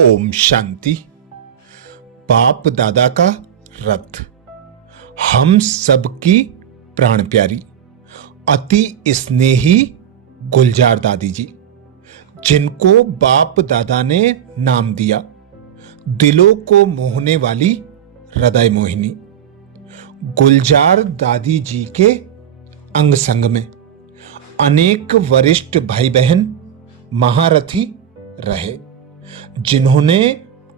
ओम शांति। बाप दादा का रथ, हम सबकी प्राण प्यारी अति स्नेही गुलजार दादी जी, जिनको बाप दादा ने नाम दिया दिलों को मोहने वाली हृदय मोहिनी। गुलजार दादी जी के अंग संग में अनेक वरिष्ठ भाई बहन महारथी रहे, जिन्होंने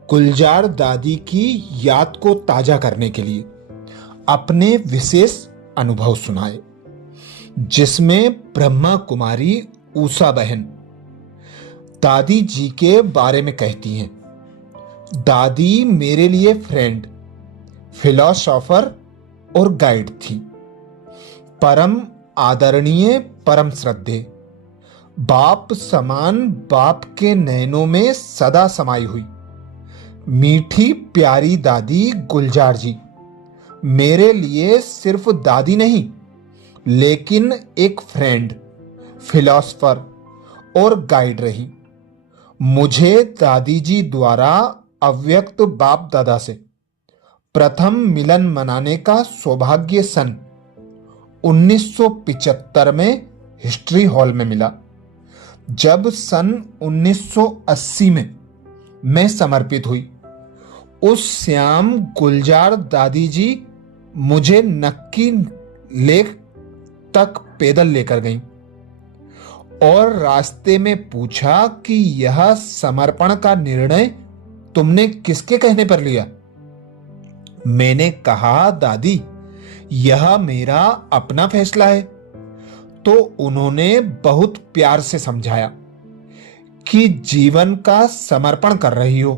गुलजार दादी की याद को ताजा करने के लिए अपने विशेष अनुभव सुनाए, जिसमें ब्रह्मा कुमारी ऊषा बहन दादी जी के बारे में कहती हैं, दादी मेरे लिए फ्रेंड, फिलोसोफर और गाइड थी, परम आदरणीय, परम श्रद्धेय, बाप समान, बाप के नैनों में सदा समाई हुई मीठी प्यारी दादी गुलजार जी मेरे लिए सिर्फ दादी नहीं, लेकिन एक फ्रेंड, फिलोसोफर और गाइड रही। मुझे दादी जी द्वारा अव्यक्त बाप दादा से प्रथम मिलन मनाने का सौभाग्य सन 1975 में हिस्ट्री हॉल में मिला, जब सन 1980 में मैं समर्पित हुई। उस श्याम गुलजार दादी जी मुझे नक्की लेक तक पैदल लेकर गईं और रास्ते में पूछा कि यह समर्पण का निर्णय तुमने किसके कहने पर लिया। मैंने कहा, दादी यह मेरा अपना फैसला है। तो उन्होंने बहुत प्यार से समझाया कि जीवन का समर्पण कर रही हो,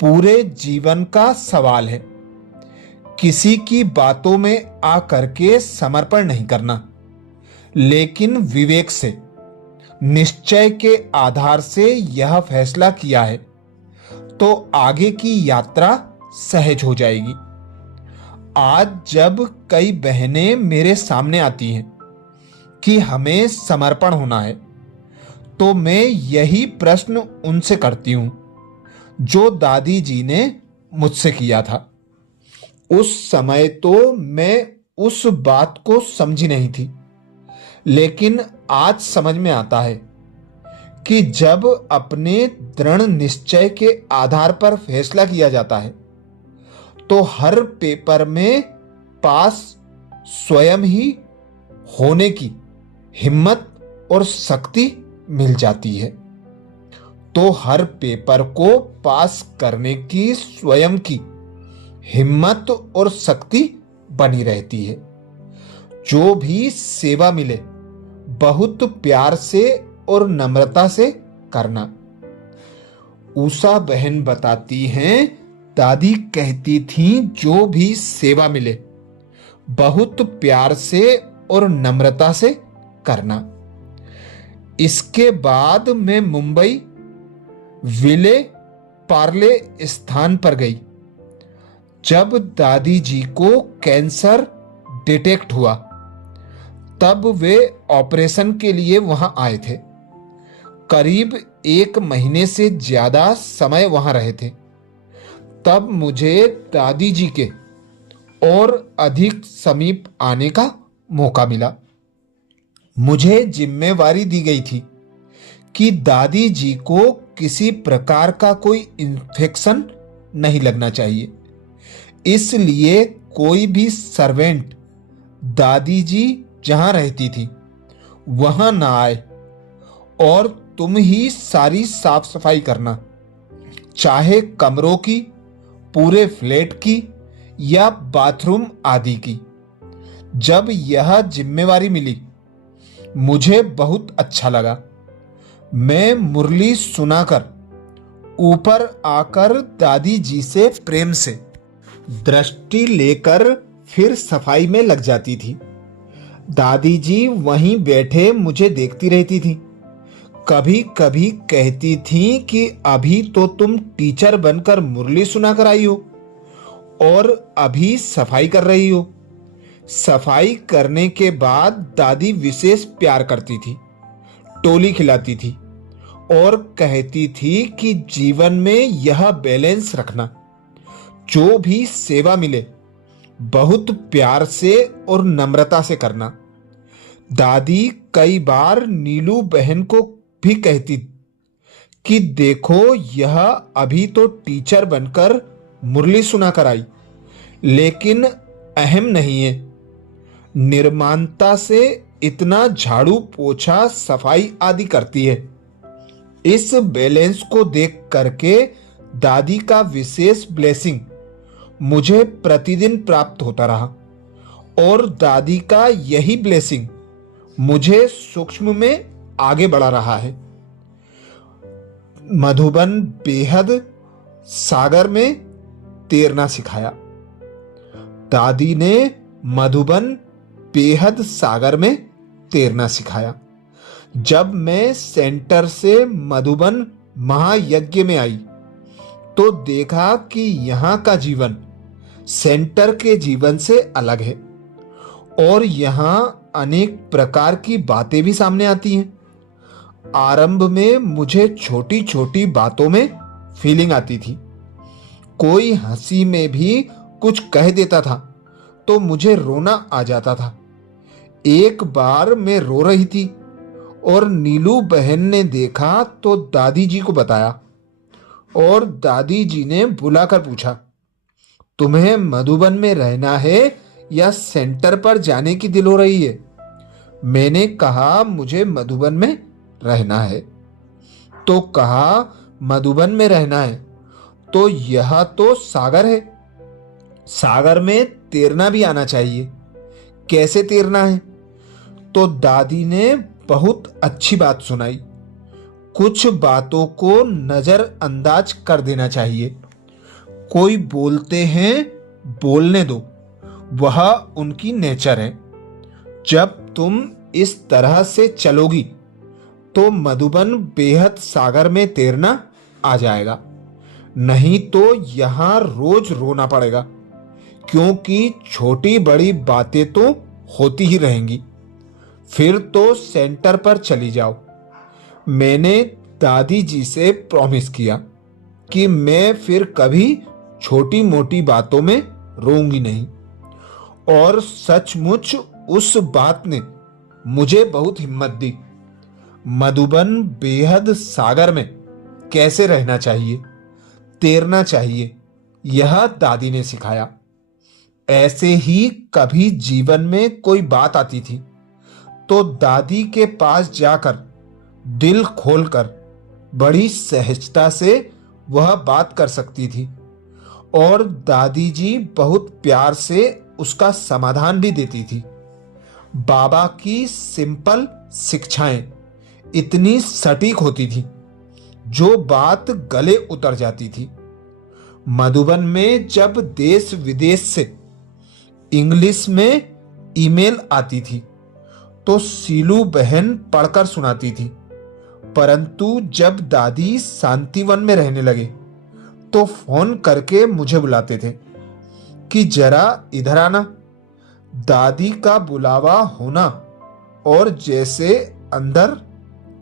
पूरे जीवन का सवाल है, किसी की बातों में आ करके समर्पण नहीं करना, लेकिन विवेक से, निश्चय के आधार से यह फैसला किया है तो आगे की यात्रा सहज हो जाएगी। आज जब कई बहनें मेरे सामने आती हैं कि हमें समर्पण होना है, तो मैं यही प्रश्न उनसे करती हूं जो दादी जी ने मुझसे किया था। उस समय तो मैं उस बात को समझी नहीं थी, लेकिन आज समझ में आता है कि जब अपने दृढ़ निश्चय के आधार पर फैसला किया जाता है, तो हर पेपर में पास स्वयं ही होने की हिम्मत और शक्ति मिल जाती है। तो हर पेपर को पास करने की स्वयं की हिम्मत और शक्ति बनी रहती है। जो भी सेवा मिले बहुत प्यार से और नम्रता से करना। ऊषा बहन बताती हैं, दादी कहती थीं, जो भी सेवा मिले बहुत प्यार से और नम्रता से करना। इसके बाद मैं मुंबई विले पार्ले स्थान पर गई। जब दादी जी को कैंसर डिटेक्ट हुआ, तब वे ऑपरेशन के लिए वहां आए थे। करीब 1 महीने से ज्यादा समय वहां रहे थे। तब मुझे दादी जी के और अधिक समीप आने का मौका मिला। मुझे जिम्मेवारी दी गई थी कि दादी जी को किसी प्रकार का कोई इन्फेक्शन नहीं लगना चाहिए, इसलिए कोई भी सर्वेंट दादी जी जहां रहती थी वहां ना आए और तुम ही सारी साफ सफाई करना, चाहे कमरों की, पूरे फ्लैट की या बाथरूम आदि की। जब यह जिम्मेवारी मिली, मुझे बहुत अच्छा लगा। मैं मुरली सुनाकर ऊपर आकर दादी जी से प्रेम से दृष्टि लेकर फिर सफाई में लग जाती थी। दादी जी वहीं बैठे मुझे देखती रहती थी। कभी कभी कहती थी कि अभी तो तुम टीचर बनकर मुरली सुनाकर आई हो और अभी सफाई कर रही हो। सफाई करने के बाद दादी विशेष प्यार करती थी, टोली खिलाती थी और कहती थी कि जीवन में यह बैलेंस रखना, जो भी सेवा मिले बहुत प्यार से और नम्रता से करना। दादी कई बार नीलू बहन को भी कहती कि देखो, यह अभी तो टीचर बनकर मुरली सुना कर आई, लेकिन अहम नहीं है। निर्माणता से इतना झाड़ू पोछा सफाई आदि करती है। इस बैलेंस को देख करके दादी का विशेष ब्लेसिंग मुझे प्रतिदिन प्राप्त होता रहा और दादी का यही ब्लेसिंग मुझे सूक्ष्म में आगे बढ़ा रहा है। मधुबन बेहद सागर में तैरना सिखाया। दादी ने मधुबन बेहद सागर में तैरना सिखाया। जब मैं सेंटर से मधुबन महायज्ञ में आई तो देखा कि यहाँ का जीवन सेंटर के जीवन से अलग है और यहाँ अनेक प्रकार की बातें भी सामने आती हैं। आरंभ में मुझे छोटी छोटी बातों में फीलिंग आती थी। कोई हंसी में भी कुछ कह देता था तो मुझे रोना आ जाता था। एक बार मैं रो रही थी और नीलू बहन ने देखा तो दादी जी को बताया और दादी जी ने बुलाकर पूछा, तुम्हें मधुबन में रहना है या सेंटर पर जाने की दिल हो रही है? मैंने कहा मुझे मधुबन में रहना है। तो कहा मधुबन में रहना है तो यह तो सागर है, सागर में तैरना भी आना चाहिए। कैसे तैरना है? तो दादी ने बहुत अच्छी बात सुनाई। कुछ बातों को नजरअंदाज कर देना चाहिए। कोई बोलते हैं, बोलने दो, वह उनकी नेचर है। जब तुम इस तरह से चलोगी तो मधुबन बेहद सागर में तैरना आ जाएगा। नहीं तो यहां रोज रोना पड़ेगा, क्योंकि छोटी बड़ी बातें तो होती ही रहेंगी। फिर तो सेंटर पर चली जाओ। मैंने दादी जी से प्रॉमिस किया कि मैं फिर कभी छोटी मोटी बातों में रोऊंगी नहीं, और सचमुच उस बात ने मुझे बहुत हिम्मत दी। मधुबन बेहद सागर में कैसे रहना चाहिए, तैरना चाहिए, यह दादी ने सिखाया। ऐसे ही कभी जीवन में कोई बात आती थी तो दादी के पास जाकर दिल खोलकर बड़ी सहजता से वह बात कर सकती थी और दादी जी बहुत प्यार से उसका समाधान भी देती थी। बाबा की सिंपल शिक्षाएं इतनी सटीक होती थी, जो बात गले उतर जाती थी। मधुबन में जब देश विदेश से इंग्लिश में ईमेल आती थी तो सीलू बहन पढ़कर सुनाती थी, परंतु जब दादी शांतिवन में रहने लगे तो फोन करके मुझे बुलाते थे कि जरा इधर आना। दादी का बुलावा होना और जैसे अंदर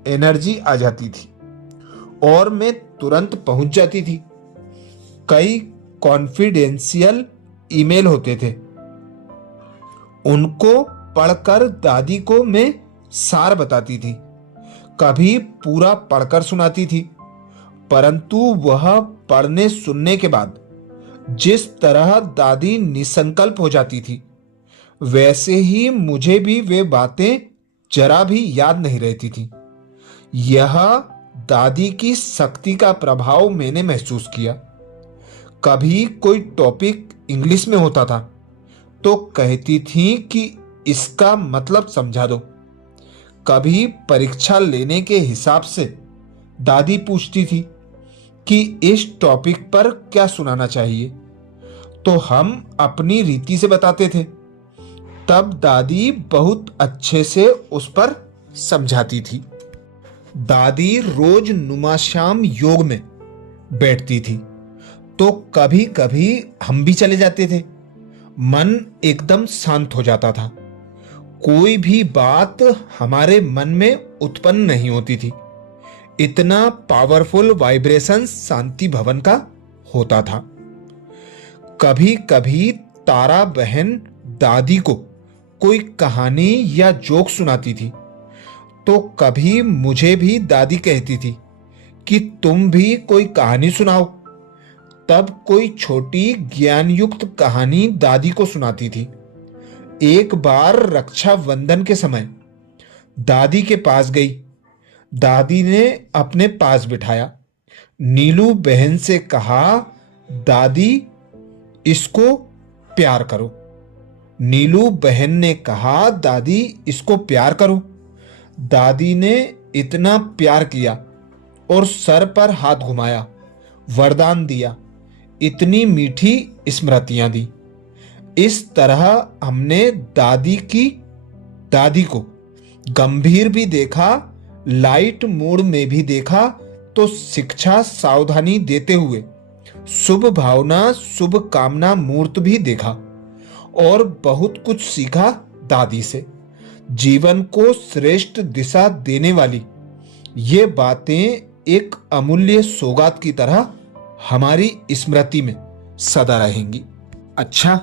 एनर्जी आ जाती थी और मैं तुरंत पहुंच जाती थी। कई कॉन्फिडेंशियल ईमेल होते थे, उनको पढ़कर दादी को मैं सार बताती थी। कभी पूरा पढ़कर सुनाती थी, परंतु वह पढ़ने सुनने के बाद जिस तरह दादी निसंकल्प हो जाती थी, वैसे ही मुझे भी वे बातें जरा भी याद नहीं रहती थी। यह दादी की शक्ति का प्रभाव मैंने महसूस किया। कभी कोई टॉपिक इंग्लिश में होता था तो कहती थी कि इसका मतलब समझा दो। कभी परीक्षा लेने के हिसाब से दादी पूछती थी कि इस टॉपिक पर क्या सुनाना चाहिए, तो हम अपनी रीति से बताते थे। तब दादी बहुत अच्छे से उस पर समझाती थी। दादी रोज नुमाशाम योग में बैठती थी तो कभी कभी हम भी चले जाते थे। मन एकदम शांत हो जाता था। कोई भी बात हमारे मन में उत्पन्न नहीं होती थी। इतना पावरफुल वाइब्रेशन शांति भवन का होता था। कभी कभी तारा बहन दादी को कोई कहानी या जोक सुनाती थी, तो कभी मुझे भी दादी कहती थी कि तुम भी कोई कहानी सुनाओ। तब कोई छोटी ज्ञानयुक्त कहानी दादी को सुनाती थी। एक बार रक्षाबंधन के समय दादी के पास गई। दादी ने अपने पास बिठाया। नीलू बहन से कहा, दादी इसको प्यार करो। नीलू बहन ने कहा, दादी इसको प्यार करो। दादी ने इतना प्यार किया और सर पर हाथ घुमाया, वरदान दिया, इतनी मीठी स्मृतियां दी। इस तरह हमने दादी को गंभीर भी देखा, लाइट मूड में भी देखा, तो शिक्षा सावधानी देते हुए शुभ भावना शुभ कामना मूर्त भी देखा और बहुत कुछ सीखा दादी से। जीवन को श्रेष्ठ दिशा देने वाली ये बातें एक अमूल्य सौगात की तरह हमारी स्मृति में सदा रहेंगी। अच्छा,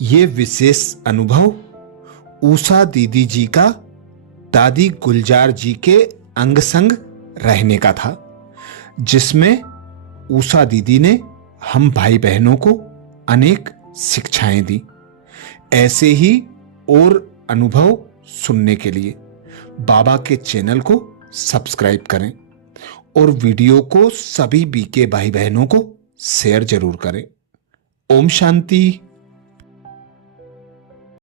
ये विशेष अनुभव उषा दीदी जी का दादी गुलजार जी के अंग संग रहने का था, जिसमें उषा दीदी ने हम भाई बहनों को अनेक शिक्षाएं दी। ऐसे ही और अनुभव सुनने के लिए बाबा के चैनल को सब्सक्राइब करें और वीडियो को सभी बीके भाई बहनों को शेयर जरूर करें। ओम शांति।